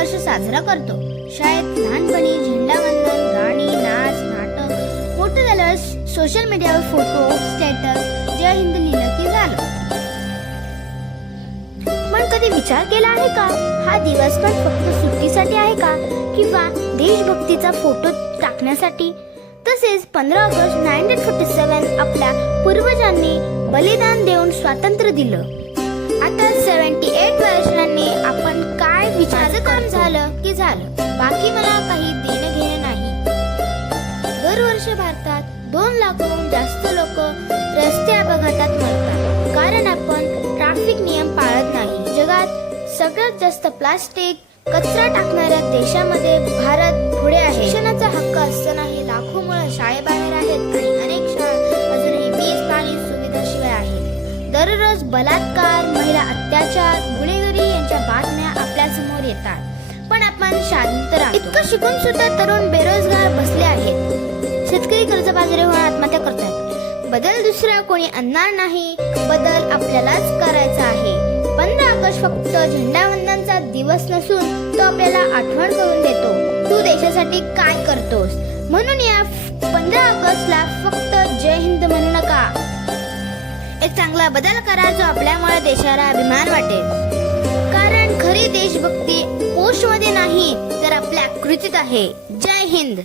वर्ष साजरा करतो. शाळेत लहानपणी झेंडावंदन, गाणी, नाच, नाटक, मोठे झाल्यावर सोशल मीडियावर फोटो, स्टेटस, जय हिंद लिहिलं की झालं. पण कधी विचार केला आहे का, हा दिवस पण फक्त सुट्टीसाठी आहे का, किंवा देशभक्तीचा फोटो टाकण्यासाठी? तसेच 15 ऑगस्ट 1947 आपल्या पूर्वजांनी बलिदान देऊन स्वातंत्र्य दिलं. आता 78 वर्षांनी आपण काय विचारायचं काम झालं की झालं, बाकी मला काही देणं घेणं नाही. दरवर्षी भारतात 2 लाखाहून जास्त लोक रस्ते अपघातात मरतात, कारण आपण ट्रॅफिक नियम पाळत नाही. जगात सगळ्यात जास्त प्लास्टिक कचरा टाकणाऱ्या देशामध्ये भारत पुढे आहे. शिक्षणाचा हक्क असतानाही लाखो मुलं शाळेबाहेर आहेत आणि अनेक शाळा अजूनही वीज, पाणी सुविधाशिवाय आहेत. दररोज बलात्कार, महिला अत्याचार, गुन्हेगारी यांच्या बातम्या आपल्या समोर येतात, पण आपण शांत राहतो. इतकं शिकून सुद्धा तरुण बेरोजगार बसले आहेत. शेतकरी कर्जबाजारी होऊन आत्महत्या करतात. बदल दुसरा कोणी आणणार नाही, बदल आपल्यालाच करायचा आहे. 15 ऑगस्ट फक्त झेंडावंदनचा दिवस नसून तो आपल्याला आठवण करून देतो, तू देशासाठी काय करतोस. म्हणून या 15 ऑगस्टला फक्त जय हिंद म्हणू नका, एक चांगला बदल करा जो आपल्यामुळे देशाला अभिमान वाटेल. कारण खरी देशभक्ती पोस्टमध्ये नाही तर आपल्या कृतीत आहे. जय हिंद.